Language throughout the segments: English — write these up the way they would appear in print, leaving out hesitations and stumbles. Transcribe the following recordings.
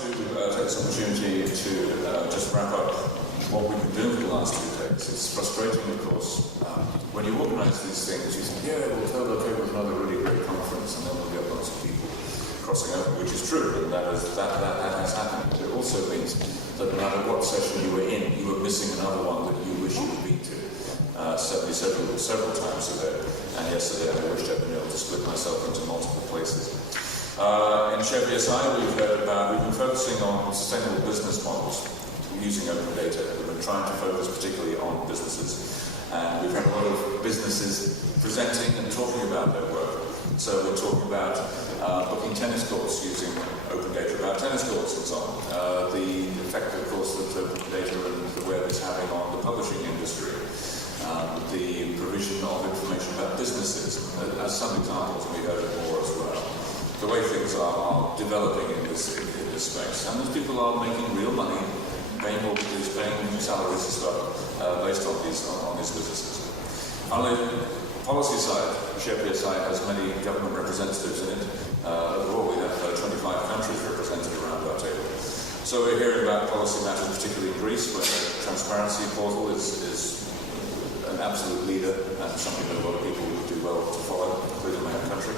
to take this opportunity to just wrap up what we've been doing for the last 2 days. It's frustrating, of course, when you organise these things, you think, yeah, we'll tell the with another really great conference and then we'll get lots of people crossing over, which is true, and that has happened. But it also means that no matter what session you were in, you were missing another one that you wish you had been to. Certainly several times ago, and yesterday I wished I'd been able to split myself into multiple places. In SharePSI, we've been focusing on sustainable business models using open data. We've been trying to focus particularly on businesses, and we've had a lot of businesses presenting and talking about their work. So we're talking about booking tennis courts using open data about tennis courts and so on. The effect, of course, that open data and the web is having on the publishing industry. The provision of information about businesses, as some examples, and we heard more as well. The way things are developing in this space. And those people are making real money, paying mortgages, paying salaries and stuff based on these businesses. On the policy side, SharePSI has many government representatives in it. Overall, we have 25 countries represented around our table. So we're hearing about policy matters, particularly in Greece, where the transparency portal is an absolute leader and something that a lot of people would do well to follow, including my own country.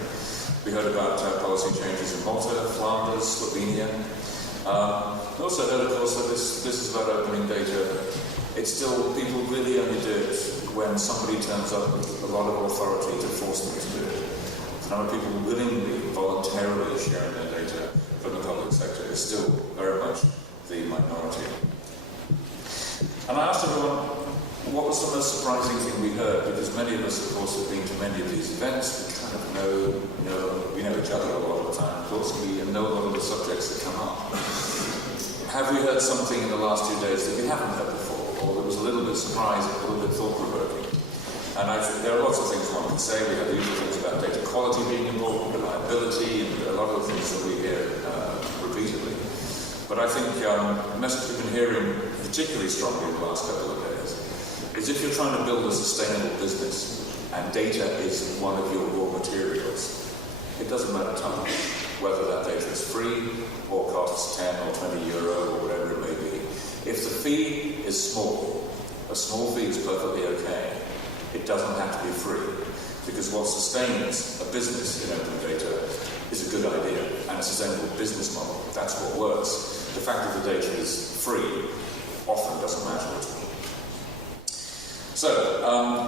We heard about policy changes in Malta, Flanders, Slovenia. We also heard, of course, that this is about opening data. It's still, people really only do it when somebody turns up with a lot of authority to force them to do it. The number of people willingly, voluntarily sharing their data from the public sector is still very much the minority. And I asked everyone, what was the most surprising thing we heard? Because many of us, of course, have been to many of these events. We kind of we know each other a lot of the time, of course, we know a lot of the subjects that come up. Have we heard something in the last 2 days that we haven't heard before, or that was a little bit surprising, a little bit thought-provoking? And I think there are lots of things one can say. We have the usual things about data quality being important, reliability, and a lot of the things that we hear repeatedly. But I think the message we've been hearing particularly strongly in the last couple of days is if you're trying to build a sustainable business and data is one of your raw materials, it doesn't matter whether that data is free or costs 10 or 20 euro or whatever it may be. If the fee is small, a small fee is perfectly okay. It doesn't have to be free, because what sustains a business in open data is a good idea and a sustainable business model. That's what works. The fact that the data is free often doesn't matter at all. So,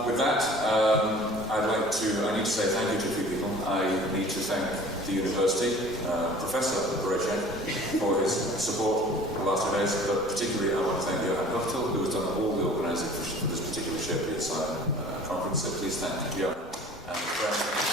with that, I need to say thank you to a few people. I need to thank the university, Professor Berejek, for his support the last 2 days, but particularly I want to thank Johan Hochtel, who has done all the organising for this particular SharePSI conference, so please thank Johan and Krems.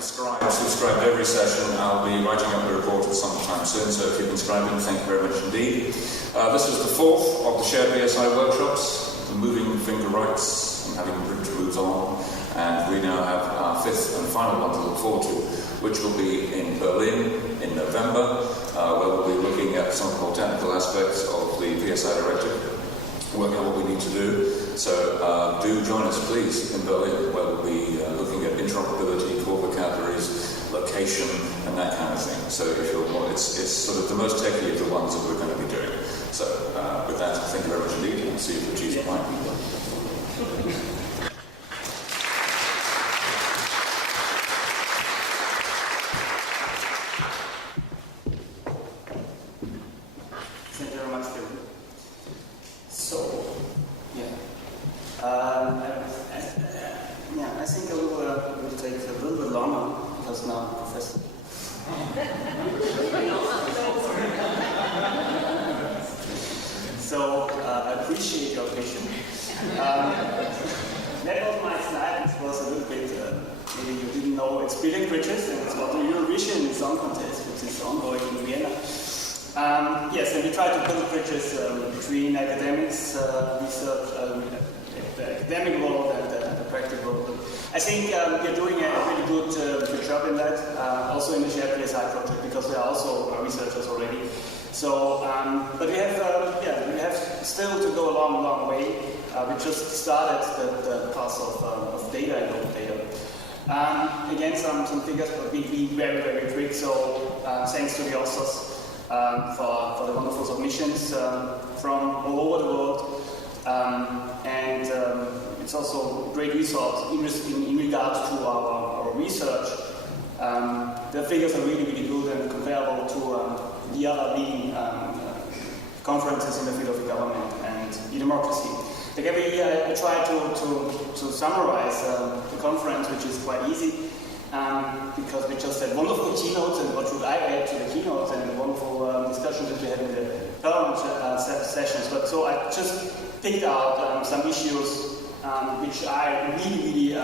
Scribes who scribe every session. I'll be writing up the report at some time soon, so if you've been scribing, thank you very much indeed. This was the 4th of the SharePSI workshops, the moving finger rights and having to move on, and we now have our 5th and final one to look forward to, which will be in Berlin in November, where we'll be looking at some more technical aspects of the PSI directive, working on what we need to do. So do join us, please, in Berlin, where we'll be looking at interoperability, core vocabularies, location, and that kind of thing. So if you're more, it's sort of the most techy of the ones that we're going to be doing. So with that, thank you very much indeed, and see you for Tuesday night. Thank you very much, Kevin. So, I think it will take a little bit longer because now I'm professor. So I appreciate your patience. That was my slide. It was a little bit, maybe you didn't know, it's Building Bridges, and it's about the Eurovision Song Contest, which is ongoing in Vienna. Yes, and we try to build bridges between academics, research, the academic world and the practical world. I think we're doing a really good job in that, also in the SharePSI project, because we are also researchers already. So, but we have still to go a long way. We just started the path of data Again, some figures, but we'll be very, very quick. So thanks to the authors for the wonderful submissions from all over the world. It's also a great resource in regard to our research. The figures are really, really good and comparable to the other leading conferences in the field of government and e-democracy. Like every year, I try to summarize the conference, which is quite easy, because we just had wonderful keynotes, and what should I add to the keynotes, and the wonderful discussions that we had in the parliament sessions. But so I just picked out some issues which I really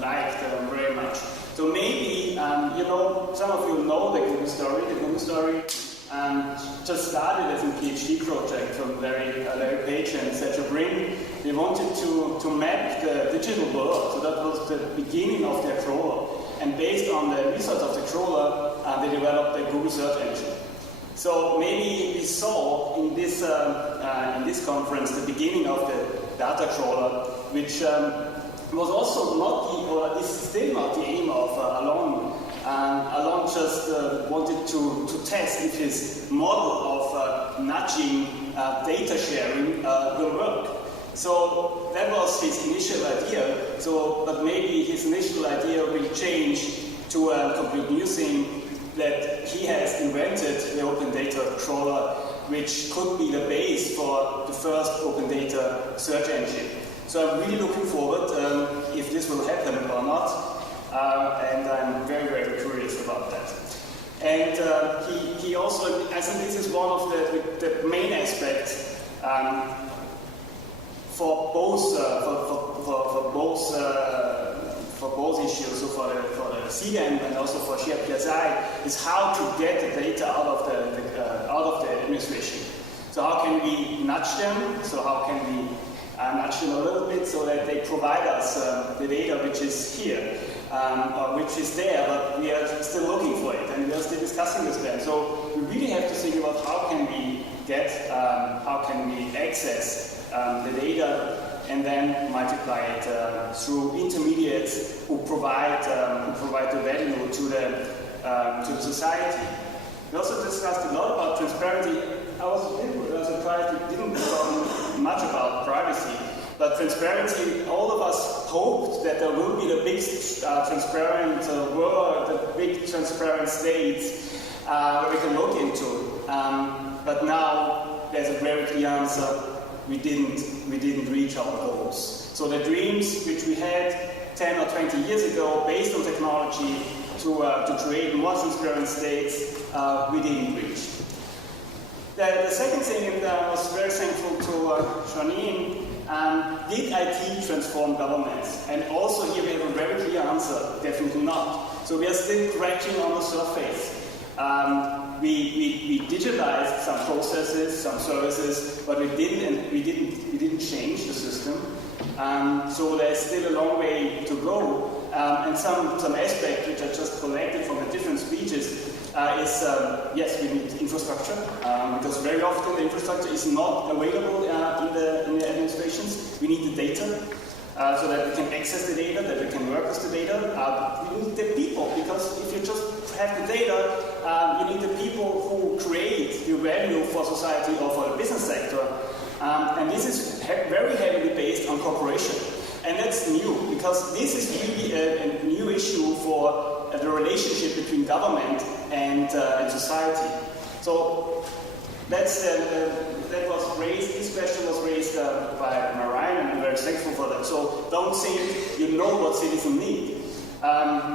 liked very much. So maybe, some of you know the Krems story. The Krems story just started as a PhD project from Larry Page and Sergio Brin. They wanted to map the digital world, so that was the beginning of their crawler. And based on the results of the crawler, they developed a Google search engine. So maybe we saw in this conference the beginning of the data crawler, which was also not or is still not the aim of Alon. Alon just wanted to test if his model of nudging data sharing will work. So that was his initial idea. But maybe his initial idea will change to a complete new thing, that he has invented the open data crawler, which could be the base for the first open data search engine. So I'm really looking forward if this will happen or not, and I'm very, very curious about that. And he also, I think this is one of the main aspects for both issues, so for the CDAM and also for shared PSI, is how to get the data out of the administration. So how can we nudge them? So how can we nudge them a little bit so that they provide us the data which is here, or which is there, but we are still looking for it and we are still discussing with them. So we really have to think about how can we access the data and then multiply it through intermediates who provide the value to the society. We also discussed a lot about transparency. I was a little surprised we didn't talk much about privacy, but transparency, all of us hoped that there will be the big transparent world, the big transparent states where we can look into. But now there's a very clear answer. We didn't reach our goals. So the dreams which we had 10 or 20 years ago, based on technology, to create more transparent states, we didn't reach. The second thing, and I was very thankful to Janine, did IT transform governments? And also here we have a very clear answer, definitely not. So we are still scratching on the surface. We digitalized some processes, some services, but we didn't change the system. So there's still a long way to go. And some aspects which I just collected from the different speeches is yes, we need infrastructure, because very often the infrastructure is not available in the administrations. We need the data. So that we can access the data, that we can work with the data. We need the people, because if you just have the data, you need the people who create the value for society or for the business sector. And this is very heavily based on cooperation. And that's new, because this is really a new issue for the relationship between government and society. So that's that was raised. This question was raised by Marianne, and I'm very thankful for that. So don't think you know what citizens need.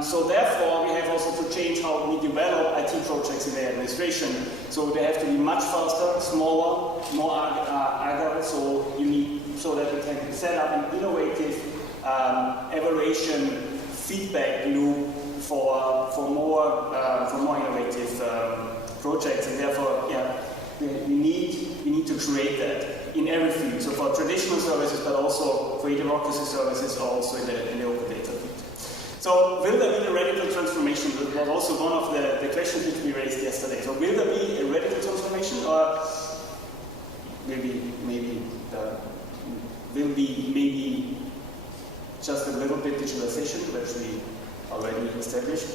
So therefore, we have also to change how we develop IT projects in the administration. So they have to be much faster, smaller, more agile. So that we can set up an innovative evaluation feedback loop for more innovative projects, and therefore, we need to create that in every field. So for traditional services, but also for e-democracy services, also in the open data field. So will there be a radical transformation? That was also one of the questions which we raised yesterday. So will there be a radical transformation, or maybe just a little bit digitalization, which we already established.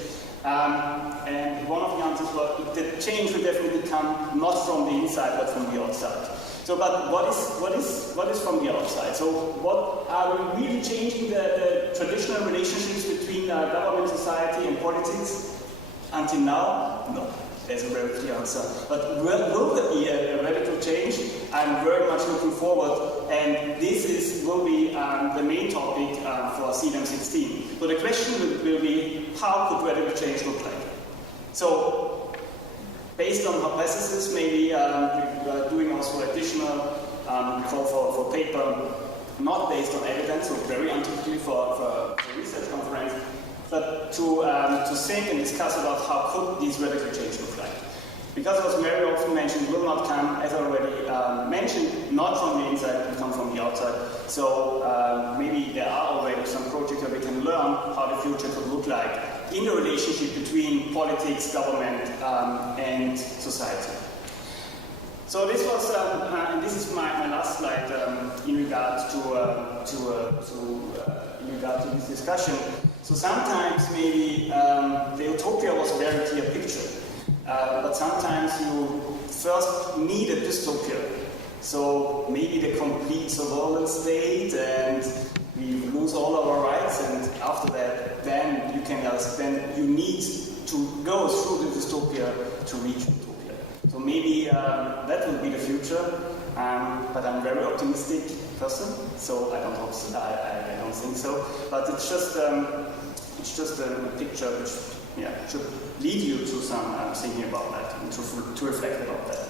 And one of the answers was the change will definitely come not from the inside but from the outside. So, but what is from the outside? So, what are we really changing the traditional relationships between government, society, and politics? Until now, no. There's a very clear answer. But will there be a radical change? I'm very much looking forward, and this will be the main topic for CDEM 16. So the question will be, how could radical change look like? So, based on hypothesis, maybe we are doing also additional call for paper, not based on evidence, so very untypically for a research conference, but to think and discuss about how could this radical change look like. Because as Mary often mentioned, will not come, as I already mentioned, not from the inside, it will come from the outside. So maybe there are already some projects where we can learn how the future could look like in the relationship between politics, government, and society. So this was, and this is my last slide in regard to this discussion. So sometimes maybe the utopia was a very clear picture, but sometimes you first need a dystopia. So maybe the complete surveillance state, and we lose all of our rights, and after that, then you need to go through the dystopia to reach utopia. So maybe that will be the future, but I'm a very optimistic person, so I don't think so. But it's just a picture which should lead you to some thinking about that and to reflect about that.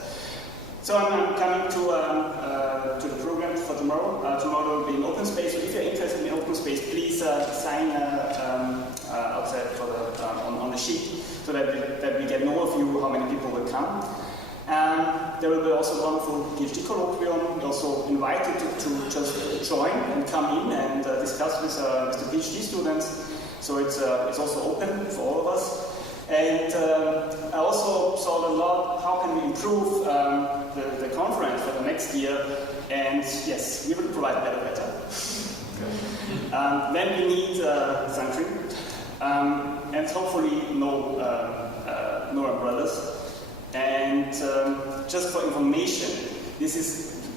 So I'm coming to the program for tomorrow. Tomorrow will be in open space. So if you're interested in open space, please sign outside for on the sheet so that we get an overview how many people will come. There will be also a wonderful PhD colloquium. You're also invited to just join and come in and discuss with the PhD students. So it's also open for all of us. And I also thought a lot, how can we improve the conference for the next year? And yes, we will provide better. Then we need sunscreen, and hopefully no umbrellas. And just for information,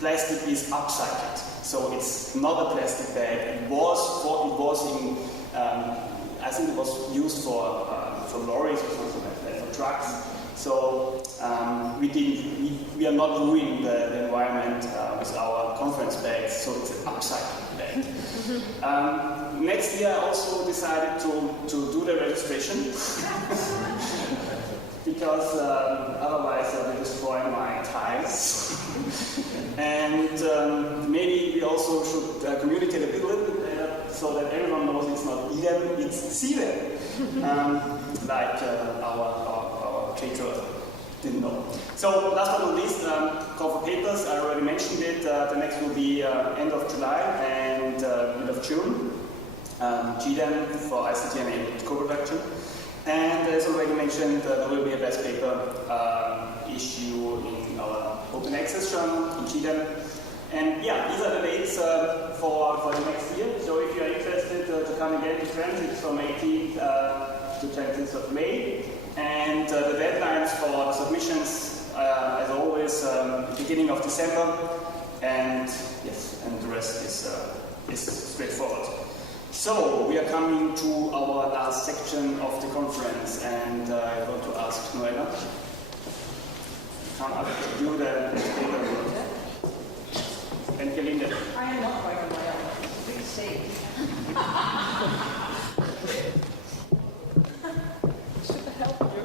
plastic is upcycled, so it's not a plastic bag. It was in, I think it was used for lorries or something like that, for trucks. So we are not ruining the environment with our conference bags, so it's an upcycled bag. Next year, I also decided to do the registration. Because otherwise I will destroy my ties. And maybe we also should communicate a little bit better so that everyone knows it's not EDEM, it's CDEM. Like our caterer didn't know. So last but not least, call for papers, I already mentioned it. The next will be end of July and mid of June. GDEM for ICT and co-production. And as already mentioned, there will be a best paper issue in our open access journal in GDEM. And yeah, these are the dates for the next year. So if you are interested to come again to Krems, it's from 18th to 20th of May. And the deadlines for the submissions, as always, beginning of December. And yes, and the rest is straightforward. So, we are coming to our last section of the conference, and I want to ask Noella to come up to do the paper work. And Gelinde. I am not quite on my own. It's a big stage. Should I help you?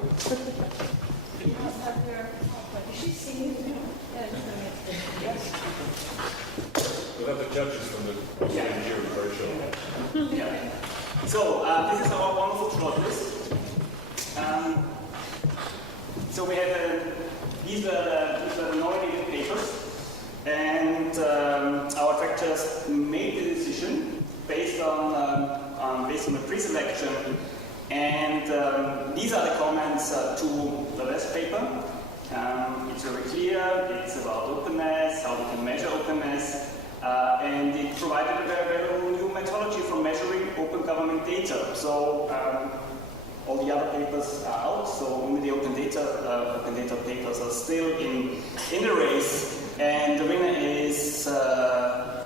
You must have your... Is she singing? Yeah, yes. We'll have the judges from the jury very shortly. Yeah. So, this is our wonderful shortlist. So we have these are the nominated papers, and our directors made the decision based on the pre-selection, and these are the comments to the last paper. It's very clear. It's about openness, how we can measure openness. And it provided a very new methodology for measuring open government data. So all the other papers are out, so only the open data papers are still in the race. And the winner is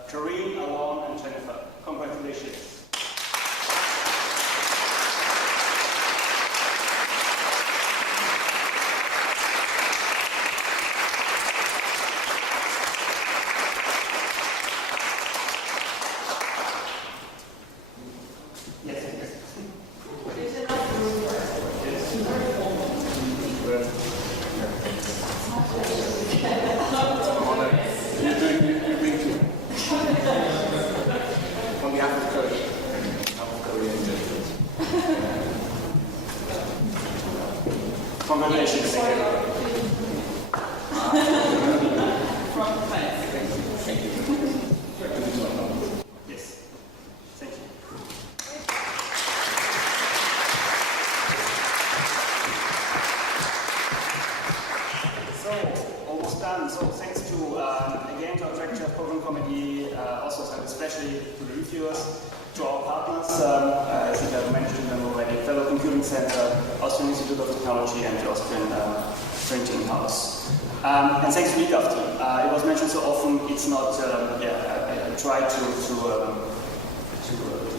Kareem, Alon, and Jennifer. Congratulations. Congratulations. Thank you. Yes. Thank you. So, almost done. So, thanks to, again, to our Director of Program Committee, also especially to the reviewers, to our partners, I think I've mentioned them already, Fellow Computing Center, Austrian Institute of Technology, and the Austrian Printing House. And thanks to LeadGov team. It was mentioned so often, it's not, I try to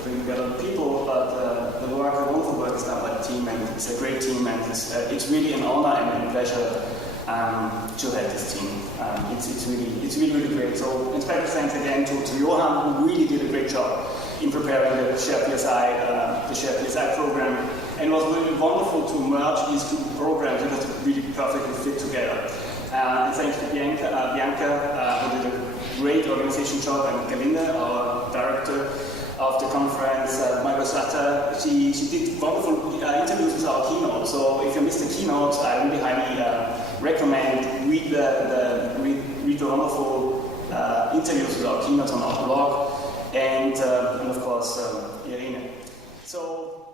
bring together the people, but the wonderful work is done by the team, and it's a great team, and it's really an honor and a pleasure to have this team. It's really great. So, special thanks again to Johan, who really did a great job in preparing the Share PSI program, and it was really wonderful to merge these two programs because they really perfectly fit together. And thanks to Bianca, who did a great organization job, and Galinda, our director of the conference, Michael Slatter, she did wonderful interviews with our keynote. So if you missed the keynote, I really highly recommend read the wonderful interviews with our keynotes on our blog, and of course Irene. So